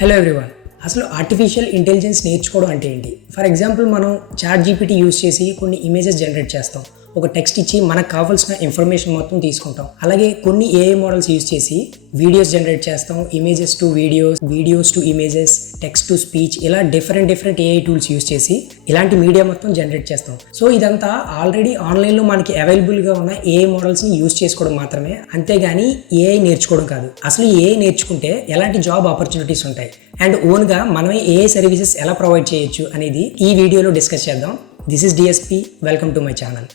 Hello everyone. అసలు artificial intelligence నేర్చుకోవడం అంటే ఏంటి? ఫర్ ఎగ్జాంపుల్ మనం చాట్ జీపీటీ యూస్ చేసి కొన్ని ఇమేజెస్ జనరేట్ చేస్తాం. ఒక టెక్స్ట్ ఇచ్చి మనకు కావాల్సిన ఇన్ఫర్మేషన్ మొత్తం తీసుకుంటాం. అలాగే కొన్ని ఏఐ మోడల్స్ యూస్ చేసి వీడియోస్ జనరేట్ చేస్తాం. Images to videos, videos to images, text to speech, ఇలా డిఫరెంట్ ఏఐ టూల్స్ యూస్ చేసి ఇలాంటి మీడియా మొత్తం జనరేట్ చేస్తాం. సో ఇదంతా ఆల్రెడీ ఆన్లైన్లో మనకి అవైలబుల్గా ఉన్న ఏఐ మోడల్స్ని యూస్ చేసుకోవడం మాత్రమే, అంతేగాని ఏఐ నేర్చుకోవడం కాదు. అసలు ఏఐ నేర్చుకుంటే ఎలాంటి జాబ్ ఆపర్చునిటీస్ ఉంటాయి అండ్ ఓన్గా మనమే ఏఐ సర్వీసెస్ ఎలా ప్రొవైడ్ చేయొచ్చు అనేది ఈ వీడియోలో డిస్కస్ చేద్దాం. This is DSP. Welcome to my channel.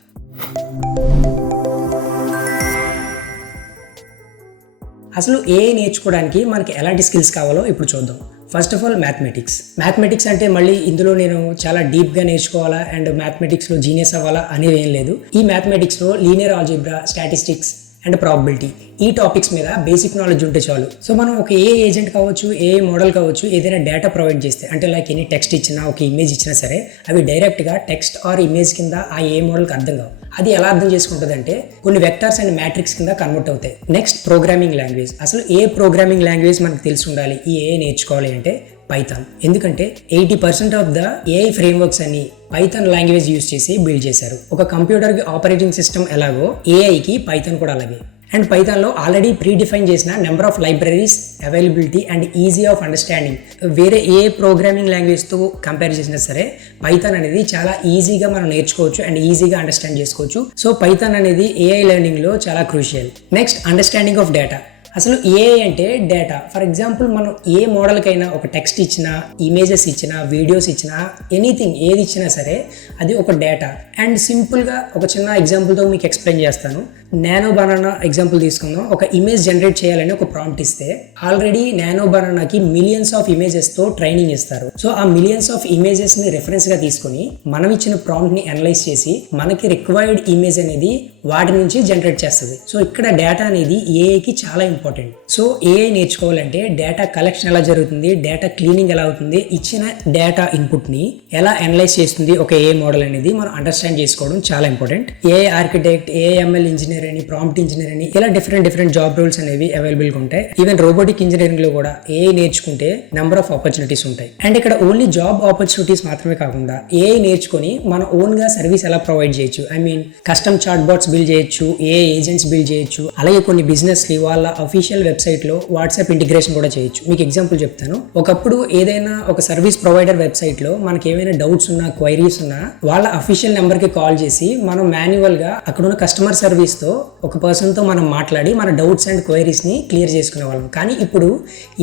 అసలు ఏఐ నేర్చుకోవడానికి మనకి ఎలాంటి స్కిల్స్ కావాలో ఇప్పుడు చూద్దాం. ఫస్ట్ ఆఫ్ ఆల్ మ్యాథమెటిక్స్ అంటే మళ్ళీ ఇందులో నేను చాలా డీప్గా నేర్చుకోవాలా అండ్ మ్యాథమెటిక్స్లో జీనియస్ అవ్వాలా అనేది ఏం లేదు. ఈ మ్యాథమెటిక్స్లో linear algebra, statistics and probability, ఈ టాపిక్స్ మీద బేసిక్ నాలెడ్జ్ ఉంటే చాలు. సో మనం ఒక ఏ ఏజెంట్ కావచ్చు, ఏ మోడల్ కావచ్చు, ఏదైనా డేటా ప్రొవైడ్ చేస్తే, అంటే లైక్ ఎనీ టెక్స్ట్ ఇచ్చినా, ఒక ఇమేజ్ ఇచ్చినా సరే, అవి డైరెక్ట్గా టెక్స్ట్ ఆర్ ఇమేజ్ కింద ఆ ఏ మోడల్కి అర్థం కావు. అది ఎలా అర్థం చేసుకుంటుంది అంటే కొన్ని వెక్టర్స్ అండ్ మ్యాట్రిక్స్ కింద కన్వర్ట్ అవుతాయి. Next programming language. అసలు ఏ ప్రోగ్రామింగ్ లాంగ్వేజ్ మనకు తెలిసి ఉండాలి ఈ ఏ నేర్చుకోవాలి అంటే పైథాన్. ఎందుకంటే 80% ఆఫ్ ద ఏఐ ఫ్రేమ్వర్క్స్ అని పైథాన్ లాంగ్వేజ్ యూస్ చేసి బిల్డ్ చేశారు. ఒక కంప్యూటర్కి ఆపరేటింగ్ సిస్టమ్ ఎలాగో ఏఐకి పైథాన్ కూడా అలాగే. అండ్ పైథాన్లో ఆల్రెడీ ప్రీ డిఫైన్ చేసిన number of libraries, availability and easy of understanding వేరే ఏ ప్రోగ్రామింగ్ లాంగ్వేజ్తో కంపేర్ చేసినా సరే పైథాన్ అనేది చాలా ఈజీగా మనం నేర్చుకోవచ్చు అండ్ ఈజీగా అండర్స్టాండ్ చేసుకోవచ్చు. సో పైథాన్ అనేది ఏఐ లెర్నింగ్లో చాలా crucial. Next understanding of data. అసలు ఏఐ అంటే డేటా. ఫర్ ఎగ్జాంపుల్ మనం ఏ మోడల్కైనా ఒక టెక్స్ట్ ఇచ్చినా, ఇమేజెస్ ఇచ్చినా, వీడియోస్ ఇచ్చినా, ఎనీథింగ్ ఏది ఇచ్చినా సరే అది ఒక డేటా. అండ్ సింపుల్గా ఒక చిన్న ఎగ్జాంపుల్తో మీకు ఎక్స్ప్లెయిన్ చేస్తాను. నానో బనానా ఎగ్జాంపుల్ తీసుకుందాం. ఒక ఇమేజ్ జనరేట్ చేయాలని ఒక ప్రాంప్ట్ ఇస్తే ఆల్రెడీ నానో బనానాకి మిలియన్స్ ఆఫ్ ఇమేజెస్తో ట్రైనింగ్ ఇస్తారు. సో ఆ మిలియన్స్ ఆఫ్ ఇమేజెస్ని రెఫరెన్స్గా తీసుకొని మనం ఇచ్చిన ప్రాంప్ట్ని అనలైజ్ చేసి మనకి రిక్వైర్డ్ ఇమేజ్ అనేది వాటి నుంచి జనరేట్ చేస్తుంది. సో ఇక్కడ డేటా అనేది ఏఐకి చాలా ఇంపార్టెంట్. సో ఏఐ నేర్చుకోవాలంటే డేటా కలెక్షన్ ఎలా జరుగుతుంది, డేటా క్లీనింగ్ ఎలా అవుతుంది, ఇచ్చిన డేటా ఇన్పుట్ని ఎలా అనలైజ్ చేస్తుంది ఒక ఏఐ మోడల్ అనేది మనం అండర్స్టాండ్ చేసుకోవడం చాలా important. AI architect, AIML engineer అని, ప్రాంప్ట్ ఇంజనీర్ అని, ఇలా డిఫరెంట్ జాబ్ రోల్స్ అనేవి అవైలబుల్గా ఉంటాయి. ఈవెన్ రోబోటిక్ ఇంజనీరింగ్ లో కూడా ఏఐ నేర్చుకుంటే నెంబర్ ఆఫ్ ఆపర్చునిటీస్ ఉంటాయి. అండ్ ఇక్కడ ఓన్లీ జాబ్ ఆపర్చునిటీస్ మాత్రమే కాకుండా ఏఐ నేర్చుకొని మన ఓన్ గా సర్వీస్ ఎలా ప్రొవైడ్ చేయొచ్చు, I mean custom chat bots build చేయొచ్చు, ఏఐ ఏజెంట్స్ బిల్డ్ చేయొచ్చు. అలాగే కొన్ని బిజినెస్ ని వాళ్ళ అఫీషియల్ వెబ్సైట్ లో వాట్సాప్ ఇంటిగ్రేషన్ కూడా చేయొచ్చు. మీకు ఎగ్జాంపుల్ చెప్తాను. ఒకప్పుడు ఏదైనా ఒక సర్వీస్ ప్రొవైడర్ వెబ్సైట్ లో మనకి ఏమైనా డౌట్స్ ఉన్నా, క్వైరీస్ ఉన్నా వాళ్ళ అఫీషియల్ నెంబర్ కి కాల్ చేసి మనం మాన్యువల్ గా అక్కడ ఉన్న కస్టమర్ సర్వీస్ తో ఒక పర్సన్తో మనం మాట్లాడి మన డౌట్స్ అండ్ క్వైరీస్ని క్లియర్ చేసుకునే వాళ్ళం. కానీ ఇప్పుడు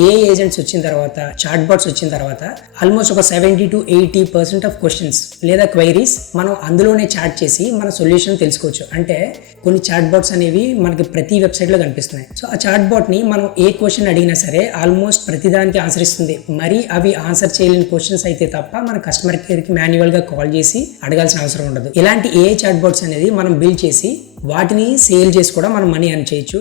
ఏ ఏజెంట్స్ వచ్చిన తర్వాత, చాట్ బాట్స్ వచ్చిన తర్వాత ఆల్మోస్ట్ ఒక 70 to 80% ఆఫ్ క్వశ్చన్స్ లేదా క్వైరీస్ మనం అందులోనే చాట్ చేసి మన సొల్యూషన్ తెలుసుకోవచ్చు. అంటే కొన్ని చాట్ బాట్స్ అనేవి మనకి ప్రతి వెబ్సైట్లో కనిపిస్తున్నాయి. సో ఆ చాట్ బాట్ని మనం ఏ క్వశ్చన్ అడిగినా సరే ఆల్మోస్ట్ ప్రతిదానికి ఆన్సర్ ఇస్తుంది. మరి అవి ఆన్సర్ చేయలేని క్వశ్చన్స్ అయితే తప్ప మన కస్టమర్ కేర్కి మాన్యువల్గా కాల్ చేసి అడగాల్సిన అవసరం ఉండదు. ఇలాంటి ఏ చాట్ బాట్స్ అనేది మనం బిల్డ్ చేసి వాటిని సేల్ చేసి కూడా మనం మనీ ఎర్న్ చేయొచ్చు.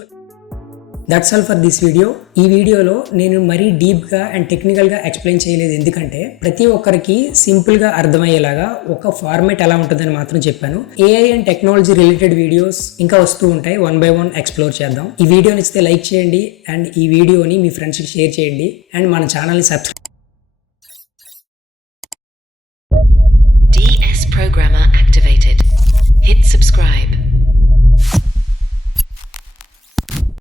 That's all for this video. ఈ వీడియోలో నేను మరీ డీప్గా అండ్ టెక్నికల్గా ఎక్స్ప్లెయిన్ చేయలేదు, ఎందుకంటే ప్రతి ఒక్కరికి సింపుల్గా అర్థమయ్యేలాగా ఒక ఫార్మేట్ ఎలా ఉంటుందని మాత్రం చెప్పాను. AI and technology related videos ఇంకా వస్తూ ఉంటాయి. 1 by 1 ఎక్స్ప్లోర్ చేద్దాం. ఈ వీడియో నచ్చితే లైక్ చేయండి అండ్ ఈ వీడియోని మీ ఫ్రెండ్స్కి షేర్ చేయండి అండ్ మన ఛానల్ని సబ్స్క్రైబ్